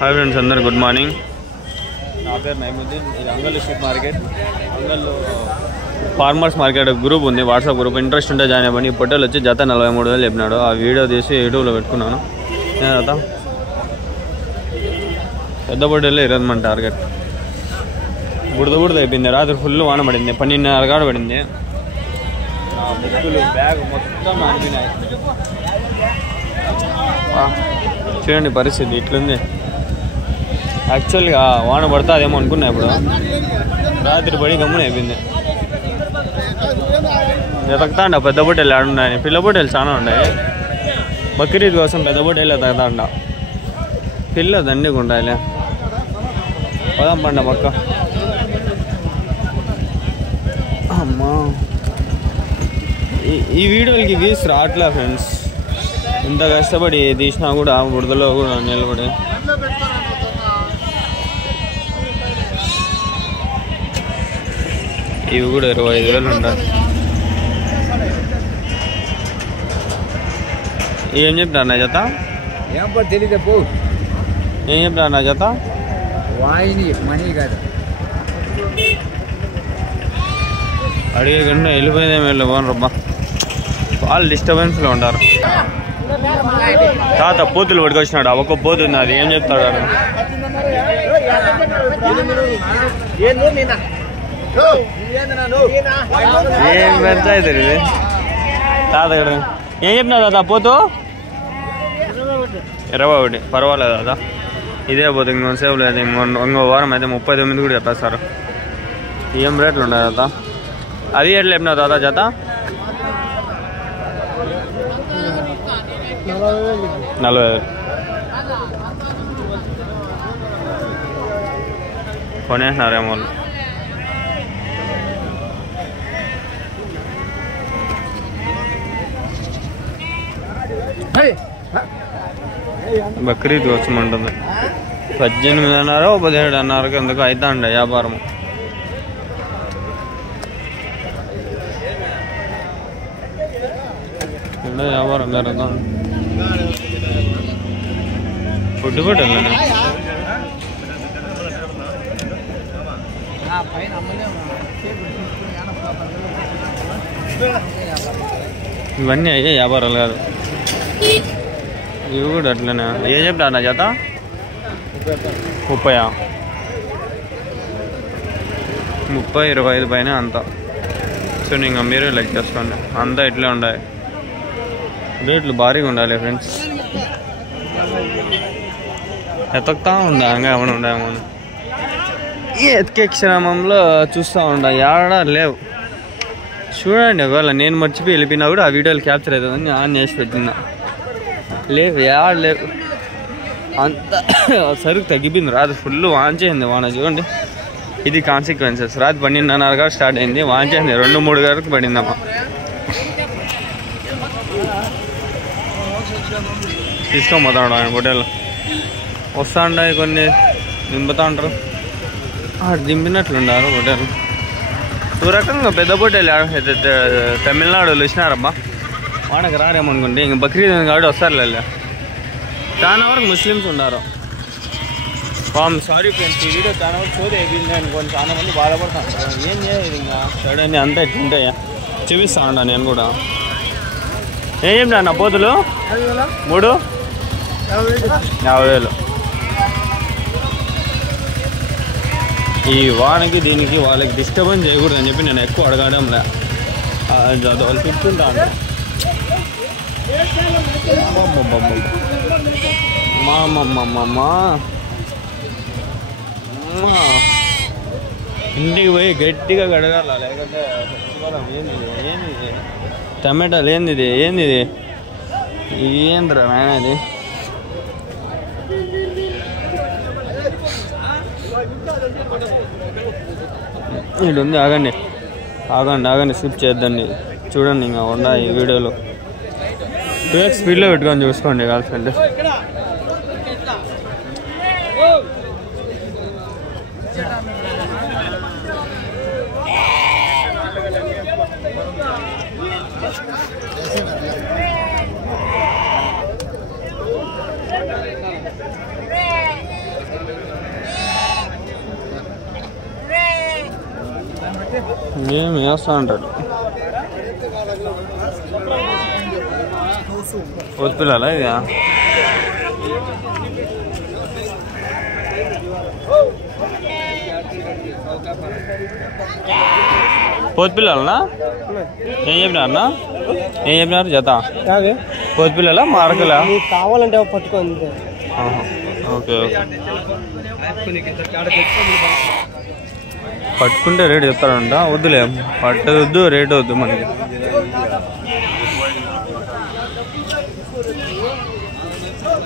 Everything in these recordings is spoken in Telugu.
हाय फ्रेंड्स अंदर गुड मार्निंग ना पेर नईमुद्दीन अंगल स्ट्रीट मार्केट अंगल फार्मर्स मार्केट ग्रूप ఉంది వాట్సాప్ గ్రూప్ ఇంట్రెస్ట్ ఉంటే జాయిన్ అవ్వండి పొట్టేలు వచ్చి జత 43000 చెప్పినాడు ఆ వీడియో తీసి యూట్యూబ్లో పెట్టుకున్నాను నేను అత పెద్ద పొట్టేలు 20 మన టార్గెట్ బుడద అయిపోయింది రాత్రి ఫుల్ వాన పడింది 12:30 కాడ పడింది నా బుక్కులు బ్యాగ్ మొత్తం ఆనిపోయినాయి చూడండి పరిస్థితి ఇట్లుంది యాక్చువల్గా వాన పడుతుందేమో అనుకున్నా ఇప్పుడు రాత్రి పడి గమ్మున అయిపోయింది ఎతకుతాండ పెద్ద పొట్టేలు ఆడున్నాయి పిల్ల పొట్టేలు చాలా ఉన్నాయి బక్రీద్ కోసం పెద్ద పొట్టేలు ఎతకుతాండ పిల్ల దండిగా ఉంటాయిలే పదాం పండ పక్క అమ్మా ఈ వీడియోలకి వ్యూస్ రావట్లే ఫ్రెండ్స్ ఇంత కష్టపడి తీసినా కూడా బురదలో కూడా నిలబడి ఇవి కూడా 25,000 ఉంటాయి ఏం చెప్తారు నా జత తెలియదు ఏం చెప్తారు నా జత వాయిని మనీ కాదు అడిగకుండా వెళ్ళిపోయిందేమి వెళ్ళిపోనరబ్బా వాళ్ళు డిస్టర్బెన్స్లో ఉంటారు తాత పోతులు పట్టుకొచ్చినాడు ఒక్క పోతుంది అది ఏం చెప్తాడు ఏం పెంచాయి తెలియదు తాత ఏం చెప్పినావు తాత పోతు 21 పర్వాలేదు తాత ఇదే పోతు ఇంకొంతసేపు లేదు ఇంకో వారం అయితే 39 కూడా చెప్పేస్తారు ఏం రేట్లు ఉన్నాయి తాత అవి ఎట్లా చెప్పినావు తాత జత 40,000 కొనేసినారేమో బక్రీద్ వచ్చమంటుంది 18,500 17,500 ఎందుకు అవుతా ఉండే వ్యాపారం వ్యాపారం జరుగుతా ఫుడ్ కూడా వెళ్ళాను ఇవన్నీ అయ్యే వ్యాపారాలు కాదు ఇవి కూడా అట్లనే ఏం చెప్తా నా జత 30 25 పైన అంతా సో ఇంకా మీరే లైక్ చేసుకోండి అంతా ఇట్లే ఉండాలి రేట్లు భారీగా ఉండాలి ఫ్రెండ్స్ ఎతకుతా ఉండాలి ఏమైనా ఉండేమో ఈ ఎతికే క్షేమంలో చూస్తూ ఉండా ఏడా లేవు చూడండి ఒకవేళ నేను మర్చిపోయి వెళ్ళిపోయినా కూడా ఆ వీడియోలు క్యాప్చర్ అవుతుందని ఆన్ చేసి పెట్టినా లేవు ఏడ లేవు అంత సరుకు తగ్గిపోయింది రాత్రి ఫుల్ వాంచేసింది వాన చూడండి ఇది కాన్సిక్వెన్సెస్ రాత్రి 12:30 కాడ స్టార్ట్ అయింది వాంచేసింది 2-3 వరకు పడిందమ్మా తీసుకోపోతాడు ఆయన పొట్టేలు వస్తూ ఉంటాయి కొన్ని దింపుతూ ఉంటారు దింపినట్లుండారు పొట్టేలు ఓ రకంగా పెద్ద పొట్టేలు తమిళనాడులో వచ్చినారబ్బా వాడకి రారేమనుకుంటే ఇంక బక్రీద్ కాబట్టి వస్తారు లేదా చాలా వరకు ముస్లిమ్స్ ఉన్నారు సారీ ఫ్రెండ్స్ ఈ వీడియో చాలా వరకు చోది అయిపోయింది అనుకోని చాలా మంది బాధపడుతుంటారు ఏం చేయలేదు ఇంకా సడన్ అంతా ఎట్లుంటాయా చూపిస్తా ఉంటా నేను కూడా ఏం చెప్పినా నా పోతులు 50,000 ఈ వానకి దీనికి వాళ్ళకి డిస్టర్బెన్స్ చేయకూడదు అని చెప్పి నేను ఎక్కువ అడగడంలే వాళ్ళు తిప్పుతుంటా ఇంటికి పోయి గట్టిగా కడగాల లేకుంటే ఏంది టమాటాలు ఏంది ఏంద్రా నాయన ఇది ఇటు ఉంది ఆగండి స్కిప్ చేద్దండి చూడండి ఇంకా ఉండా ఈ వీడియోలో 2x స్పీడ్లో పెట్టుకొని చూసుకోండి కాల్సండి ఏం వేస్తా అంటాడు వదిపిల్లాలా ఇది పోతుపిల్లలనా ఏం చెప్పినారన్నా ఏం చెప్పినారు జత పోతుపిల్లలా మార్కలా కావాలంటే పట్టుకోండి ఓకే ఓకే పట్టుకుంటే రేటు చెప్తాడంట వద్దులే పట్టదొద్దు రేటు వద్దు మనకి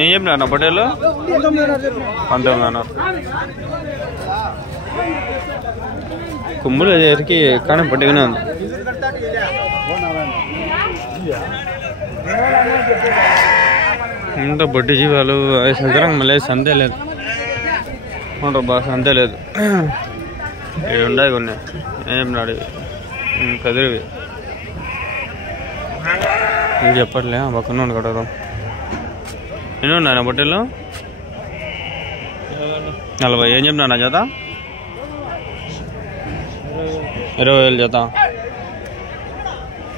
ఏం చెప్పినారు పటేలు 19 కొమ్ములు ఎరికి కానీ పట్టుకునే ఉంది ఇంత బొట్టి జీవాలు సంవత్సరం మళ్ళీ సంతే లేదు బాగా సంతే లేదు ఇవి ఉన్నాయి కొన్ని ఏం నాడు కదిరివి ఇంక చెప్పట్లే పక్కన ఉండి కడదాం ఎన్ని ఉన్నాయా బొట్టెలు 40 ఏం చెప్పినా జత 20,000 జత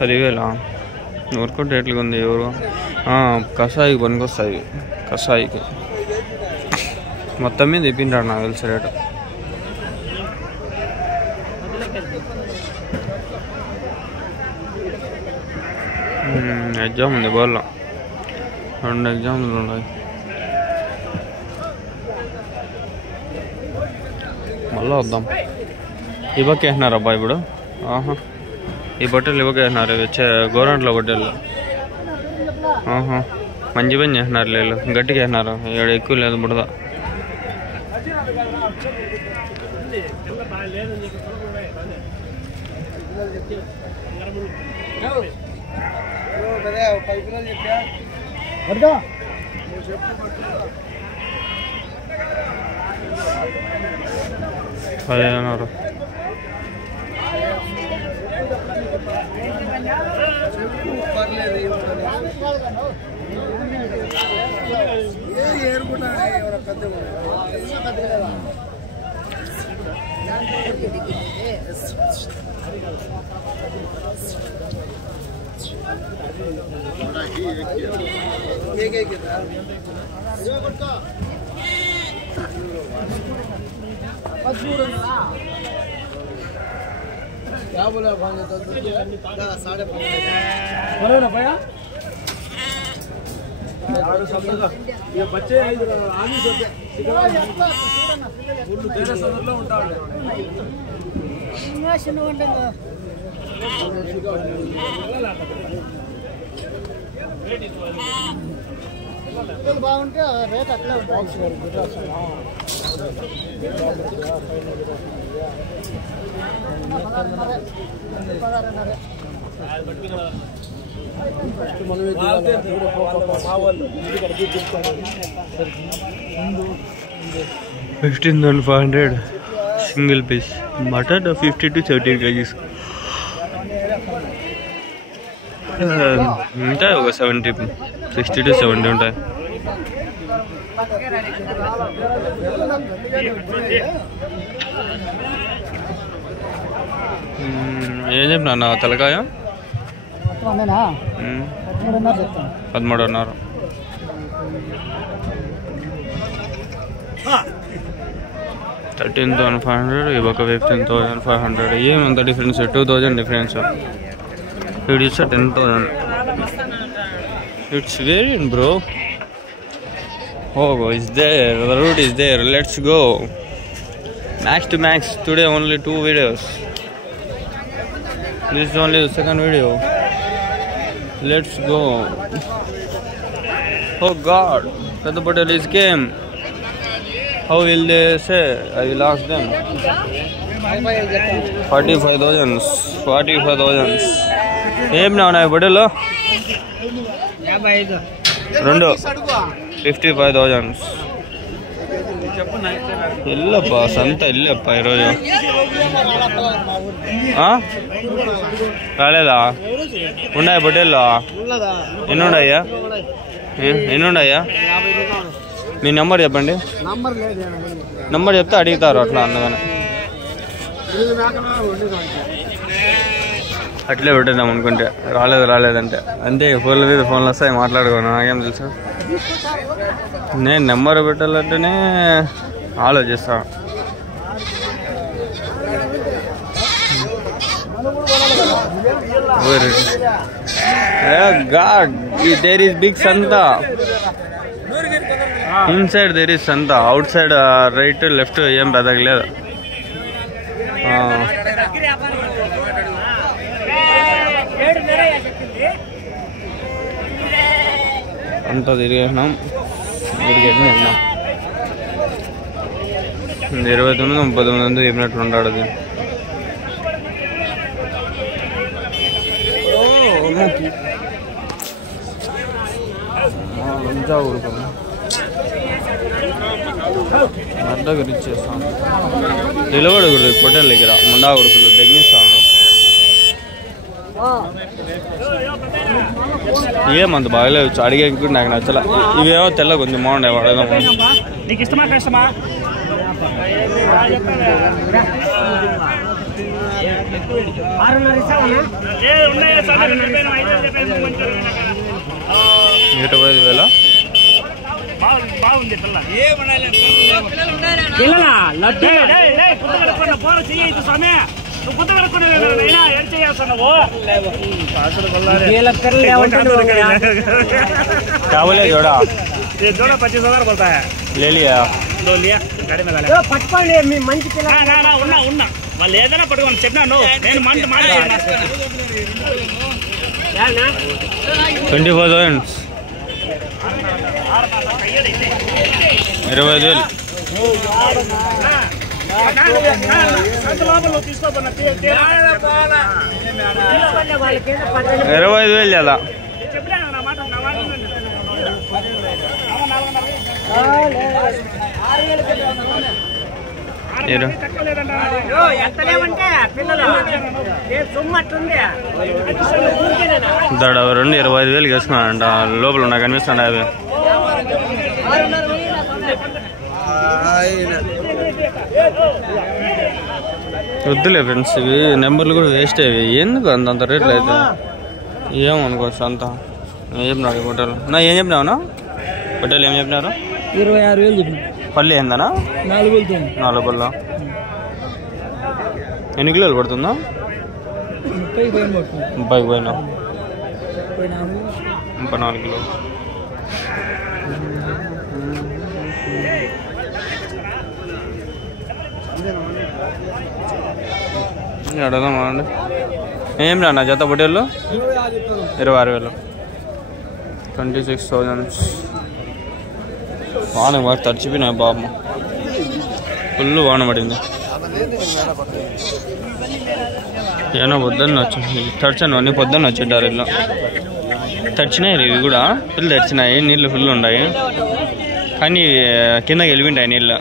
10,000 ఊరుకుంటే రేట్లుగా ఉంది ఎవరు కషాయికి పనికొస్తాయి కషాయికి మొత్తం మీద తెప్పింటాడు నాకు తెలిసి రేటు ఎగ్జామ్ ఉంది బోర్లో 2 ఎగ్జామ్లు ఉన్నాయి మళ్ళీ వద్దాం ఇవ్వకే వేసినారు అబ్బా ఇప్పుడు ఈ బట్టలు ఇవ్వకే వేసినారు గోరంట్ల బట్టలు మంచి పని చేసినారు లేదు గట్టిగా వేసినారు ఇక్కడ ఎక్కువ లేదు బుడద అదేనారు क्या बोला भाई तो 5.5 बोलो ना भैया आड़ू शब्द ये बच्चे आनी सोते ఊళ్ళు వేరే సదర్లో ఉంటాడు ఇంగ్లీష్ ఉండంగా బాగుంటే రేట్ అట్లా box $15,500 single piece mutton 50 to 30 kgs ఉంటాయి ఒక 60 to 70 ఉంటాయి ఏం చెప్పినా తలకాయ 13.5 13,500 ఇవొక 15,500 ఏమంత difference 2,000 difference it is 10,000 it's variant bro oh is there the route is there let's go max to max today only 2 videos this is only the second video let's go oh god the bottle is game how will they say I will ask them 45,000 ఏం నా బొడలో 2 55,000 ఇల్లప్పా సంత ఇల్లప్పా ఈరోజు రాలేదా ఉన్నాయి బొడేల్లో ఎన్ని ఉన్నాయా మీ నెంబర్ చెప్పండి నెంబర్ చెప్తే అడుగుతారు అట్లా అన్నదాన్ని అట్లే పెట్టేద్దాం అనుకుంటే రాలేదంటే అంతే. ఫోన్ల మీద ఫోన్లు వస్తాయి, మాట్లాడుకోను. నాకేం తెలుసు. నేను నెంబర్ పెట్టాలంటేనే ఆలోచిస్తాను. God, there is big Santa. Inside there is Santa. Outside right left ఏం పెద్దగలేదు. అంతా తిరిగేసినాం. 29-39 చెప్పినట్లు ఉంటాడు. అది ముండా ఉడుకులు అడ్డగా ఇచ్చేస్తాను. నిలబడకూడదు పొట్టెల దగ్గర. ముండా ఉడుకులు దగ్గిస్తాను. ఏమంత బాగలేదు. అడిగే నాకు నచ్చలే. ఇవేమో తెల్ల కొంచెం బాగుండే. వాడదాం. నీకు ఇష్టమా కష్టమా? 25,000 బాగుంది పిల్ల. పిల్లలా లడ్డు స్వామి. నువ్వు కొత్త కనుక్కునే ఏం చేయాల్సన్నావు? కావలే జోడా जोड़ा 25,000 बोलता है. ले लिया. दो लिया गाड़ी में डाला. पटकोंడి మీ మంచి పిల్ల. ఉన్నా వాళ్ళు ఏదైనా పట్టుకోండి చెప్పినాను. నేను మాట మాట్లాడను. 24,000 25,000 25,000 లేదా? దడ 25,000 వేసుకున్నాడంట. లోపల నాకు కనిపిస్తాడు. అవి వద్దులే ఫ్రెండ్స్. ఇవి నెంబర్లు కూడా వేస్ట్ అవి. ఎందుకు అంత రేట్లు అయితే ఏమనుకోవచ్చు అంతా. ఏం చెప్పినాడు హోటల్? నా ఏం చెప్పినావునా? హోటల్ ఏం చెప్పినారు? 26,000 చెప్పిన. పల్లి ఏందనా? 4 పళ్ళు. ఎన్ని కిలోలు పడుతుందా? 30 పోయినా 4 కిలోలు. అడగదామా అండి? ఏం రా నా జత పొట్టేళ్ళు? 26,000. 26,000. వాన బాగా తడిచిపోయినాయి బాబు. ఫుల్ వాన పడింది. ఏమో పొద్దున్న వచ్చి తడిచాను. అన్నీ పొద్దున్న వచ్చింటారు. ఇల్లు తడిచినాయి. ఇవి కూడా ఫుల్ తడిచినాయి. నీళ్ళు ఫుల్ ఉన్నాయి. కానీ కిందకి వెళ్ళిపోయింటాయి నీళ్ళు.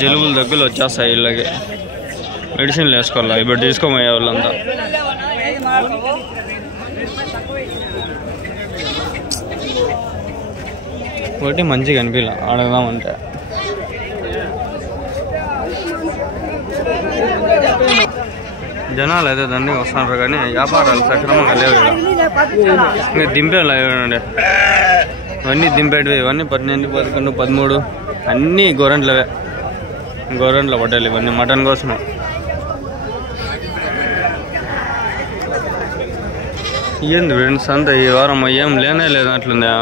జలుబులు దగ్గులు వచ్చేస్తాయి. ఇళ్ళకి మెడిసిన్లు వేసుకోవాలి. ఇప్పుడు తీసుకోమయ్యే వాళ్ళంతా. ఒకటి మంచిగా అనిపించలే అడగదామంటే. జనాలు అయితే దండిగా వస్తున్నారు కానీ వ్యాపారాలు సక్రమంగా లేవు. ఇంకా దింపేలా ఇవ్వండి. ఇవన్నీ దింపేటివి. ఇవన్నీ 18, 11, 13 అన్నీ గొర్రెంట్లవే. గొర్రెంట్ల పడ్డాలి ఇవన్నీ మటన్ కోసం. ఏంది ఫ్రెండ్స్ అంతా ఈ వారం ఏం లేనే లేదు అట్లుందా?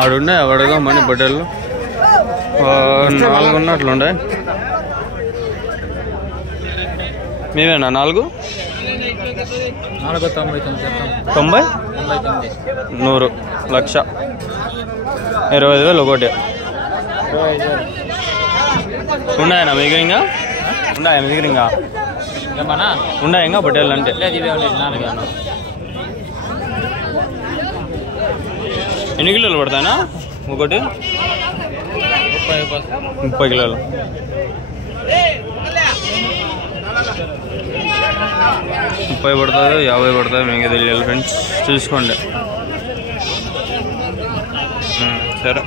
ఆడుండే అడగా మనీ బట్టలు 4 ఉన్నట్లుండే. మేమేనా 4? 90, 100, 1,00,000, 25,000 ఒకటి. ఉన్నాయన్నా మీ దగ్గర? ఇంకా ఉన్నాయా మీ దగ్గర? ఇంకా ఉన్నాయా ఇంకా పొట్టేళ్ళు అంటే? ఎన్ని కిలోలు పడతాయనా ఒకటి? 30 కిలోలు. 30 పడుతుంది, 50 పడుతుంది. మీకు తెలియాలి ఫ్రెండ్స్, చూసుకోండి. సరే.